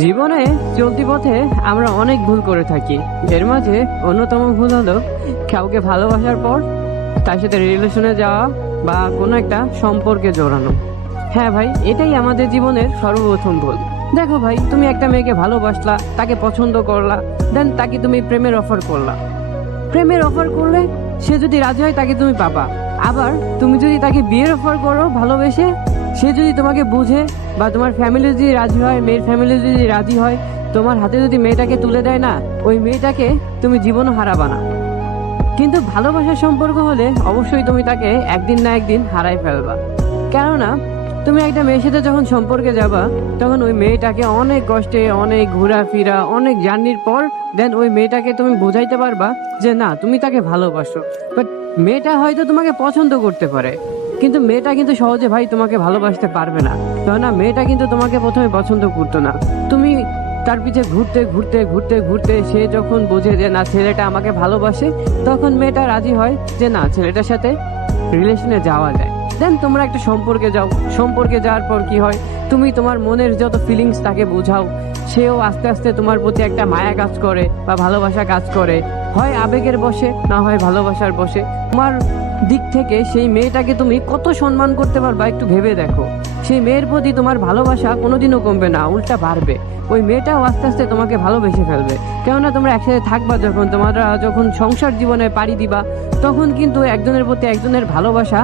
জীবনে চলতি পথে আমরা অনেক ভুল করে থাকি। এর মাঝে অন্যতম ভুল হলো কাউকে ভালোবাসার পর তার সাথে রিলেশনে যাওয়া বা কোনো একটা সম্পর্কে জড়ানো। হ্যাঁ ভাই, এটাই আমাদের জীবনের সর্বপ্রথম ভুল। দেখো ভাই, তুমি একটা মেয়েকে ভালোবাসলা, তাকে পছন্দ করলা, দেন তাকে তুমি প্রেমের অফার করলা। প্রেমের অফার করলে সে যদি রাজি হয় তাকে তুমি পাবা। আবার তুমি যদি তাকে বিয়ের অফার করো ভালোবেসে, সে যদি তোমাকে বুঝে বা তোমার ফ্যামিলি যদি রাজি হয়, মেয়ের ফ্যামিলি যদি রাজি হয়, তোমার হাতে যদি মেয়েটাকে তুলে দেয় না, ওই মেয়েটাকে তুমি জীবনও হারাবা না। কিন্তু ভালোবাসার সম্পর্ক হলে অবশ্যই তুমি তাকে একদিন না একদিন হারাই ফেলবা। কেননা তুমি একটা মেয়ের সাথে যখন সম্পর্কে যাবা, তখন ওই মেয়েটাকে অনেক কষ্টে, অনেক ঘোরাফেরা, অনেক জার্নির পর দেন ওই মেয়েটাকে তুমি বোঝাইতে পারবা যে না, তুমি তাকে ভালোবাসো। বাট মেয়েটা হয়তো তোমাকে পছন্দ করতে পারে, কিন্তু মেয়েটা কিন্তু সহজে ভাই তোমাকে ভালোবাসতে পারবে না। কেননা মেয়েটা কিন্তু তোমাকে প্রথমে পছন্দ করতো না। তুমি তার পিছে ঘুরতে ঘুরতে ঘুরতে ঘুরতে সে যখন বোঝে যে না, ছেলেটা আমাকে ভালোবাসে, তখন মেয়েটা রাজি হয় যে না, ছেলেটার সাথে রিলেশনে যাওয়া যায়। দেন তোমরা একটা সম্পর্কে যাও। সম্পর্কে যাওয়ার পর কি হয়, তুমি তোমার মনের যত ফিলিংস তাকে বোঝাও, সেও আস্তে আস্তে তোমার প্রতি একটা মায়া কাজ করে বা ভালোবাসা কাজ করে। হয় আবেগের বশে, না হয় ভালোবাসার বশে। তোমার দিক থেকে সেই মেয়েটাকে তুমি কত সম্মান করতে পারবা একটু ভেবে দেখো। সেই মেয়ের প্রতি তোমার ভালোবাসা কোনোদিনও কমবে না, উল্টা বাড়বে। ওই মেয়েটাও আস্তে আস্তে তোমাকে ভালোবেসে ফেলবে। কেননা তোমরা একসাথে থাকবা, যখন সংসার জীবনে পাড়ি দিবা, তখন কিন্তু একজনের প্রতি একজনের ভালোবাসা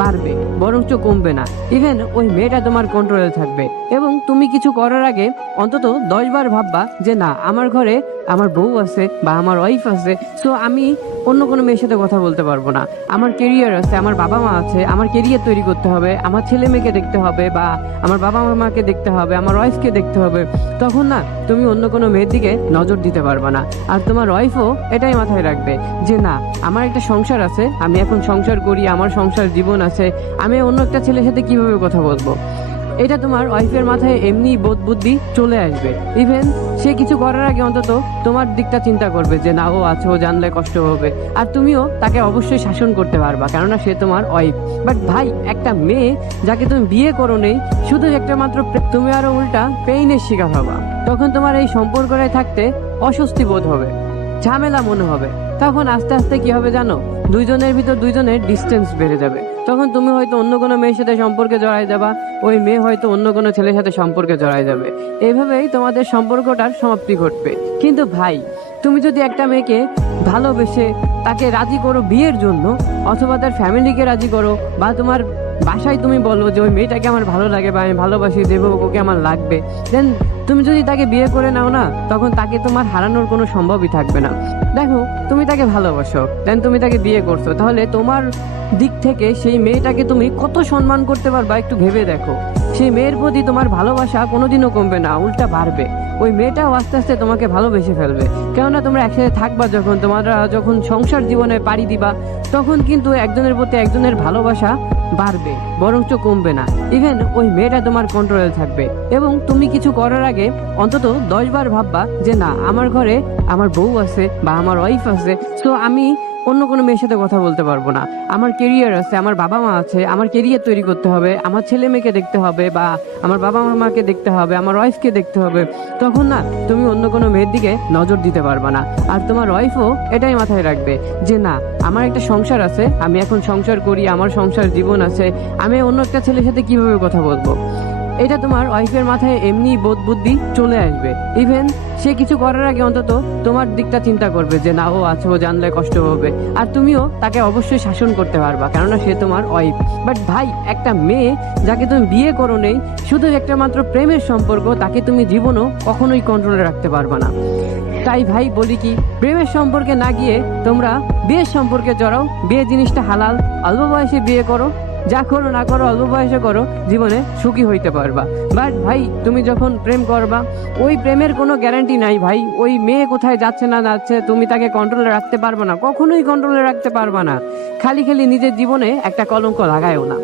বাড়বে, বরঞ্চ কমবে না। ইভেন ওই মেয়েটা তোমার কন্ট্রোলে থাকবে। এবং তুমি কিছু করার আগে অন্তত 10 বার ভাববা যে না, আমার ঘরে আমার বউ আছে বা আমার ওয়াইফ আছে, সো আমি অন্য কোনো মেয়ের সাথে কথা বলতে পারবো না। আমার কেরিয়ার আছে, আমার বাবা মা আছে, আমার কেরিয়ার তৈরি করতে হবে, আমার ছেলে মেয়েকে দেখতে হবে বা আমার বাবা মাকে দেখতে হবে, আমার ওয়াইফকে দেখতে হবে। তখন না, তুমি অন্য কোনো মেয়ের দিকে নজর দিতে পারবে না। আর তোমার ওয়াইফও এটাই মাথায় রাখবে যে না, আমার একটা সংসার আছে, আমি এখন সংসার করি, আমার সংসার জীবন আছে, আমি অন্য একটা ছেলের সাথে কিভাবে কথা বলবো। এটা তোমার ওয়াইফের মাথায় এমনি বোধ বুদ্ধি চলে আসবে। ইভেন সে কিছু করার আগে অন্তত তোমার দিকটা চিন্তা করবে যে না, ও আছে, ও জানলে কষ্ট হবে। আর তুমিও তাকে অবশ্যই শাসন করতে পারবা, কেননা সে তোমার ওয়াইফ। বাট ভাই, একটা মেয়ে যাকে তুমি বিয়ে করো নেই, শুধু একটা মাত্র তুমি আরো উল্টা পেইনের শিকার হবা। তখন তোমার এই সম্পর্কটায় থাকতে অস্বস্তি বোধ হবে, ঝামেলা মনে হবে। তখন আস্তে আস্তে কি হবে জানো, দুইজনের ভিতর দুইজনের ডিস্টেন্স বেড়ে যাবে। তখন তুমি হয়তো অন্য কোনো মেয়ের সাথে সম্পর্কে জড়ায় যাবা, ওই মেয়ে হয়তো অন্য কোনো ছেলের সাথে সম্পর্কে জড়ায় যাবে। এইভাবেই তোমাদের সম্পর্কটার সমাপ্তি ঘটবে। কিন্তু ভাই, তুমি যদি একটা মেয়েকে ভালোবেসে তাকে রাজি করো বিয়ের জন্য, অথবা তার ফ্যামিলিকে রাজি করো, বা তোমার বাসায় তুমি বলো যে ওই মেয়েটাকে আমার ভালো লাগে বা আমি ভালোবাসি, দেবো ওকে আমার লাগবে, দেন তুমি যদি তাকে বিয়ে করে নাও না, তখন তাকে তোমার হারানোর কোনো সম্ভবই থাকবে না। দেখো, তুমি তাকে ভালোবাসো, দেন তুমি তাকে বিয়ে করছো, তাহলে তোমার দিক থেকে সেই মেয়েটাকে তুমি কত সম্মান করতে পারবা একটু ভেবে দেখো। সেই মেয়ের প্রতি তোমার ভালোবাসা কোনোদিনও কমবে না, উল্টা বাড়বে। ওই মেয়েটাও আস্তে আস্তে তোমাকে ভালোবেসে ফেলবে। কেননা তোমরা একসাথে থাকবা, যখন সংসার জীবনে পাড়ি দিবা, তখন কিন্তু একজনের প্রতি একজনের ভালোবাসা বাড়বে, বরঞ্চ কমবে না। ইভেন ওই মেয়েটা তোমার কন্ট্রোলে থাকবে। এবং তুমি কিছু করার আগে অন্তত 10 বার ভাববা যে না, আমার ঘরে আমার বউ আছে বা আমার ওয়াইফ আছে, সো আমি অন্য কোনো মেয়ের সাথে কথা বলতে পারবো না। আমার কেরিয়ার আছে, আমার বাবা মা আছে, আমার কেরিয়ার তৈরি করতে হবে, আমার ছেলে মেয়েকে দেখতে হবে বা আমার বাবা মাকে দেখতে হবে, আমার ওয়াইফকে দেখতে হবে। তখন না, তুমি অন্য কোনো মেয়ের দিকে নজর দিতে পারবে না। আর তোমার ওয়াইফও এটাই মাথায় রাখবে যে না, আমার একটা সংসার আছে, আমি এখন সংসার করি, আমার সংসার জীবন আছে, আমি অন্য একটা ছেলের সাথে কিভাবে কথা বলবো। এটা তোমার ওয়াইফের মাথায় এমনি বোধ বুদ্ধি চলে আসবে। ইভেন সে কিছু করার আগে অন্তত তোমার দিকটা চিন্তা করবে যে না, ও আছে, ও জানলে কষ্ট হবে। আর তুমিও তাকে অবশ্যই শাসন করতে পারবা, কেননা সে তোমার ওয়াইফ। বাট ভাই, একটা মেয়ে যাকে তুমি বিয়ে করো নেই, শুধু একটা মাত্র প্রেমের সম্পর্ক, তাকে তুমি জীবনও কখনোই কন্ট্রোলে রাখতে পারবা না। তাই ভাই বলি কি, প্রেমের সম্পর্কে না গিয়ে তোমরা বিয়ের সম্পর্কে জড়াও। বিয়ে জিনিসটা হালাল, অল্প বয়সে বিয়ে করো, যা করো না করো অল্প বয়সে করো, জীবনে সুখী হইতে পারবা। বাট ভাই, তুমি যখন প্রেম করবা, ওই প্রেমের কোনো গ্যারান্টি নাই ভাই। ওই মেয়ে কোথায় যাচ্ছে না যাচ্ছে তুমি তাকে কন্ট্রোলে রাখতে পারবা না, কখনোই কন্ট্রোলে রাখতে পারবা না। খালি খালি নিজের জীবনে একটা কলঙ্ক লাগায়ও না।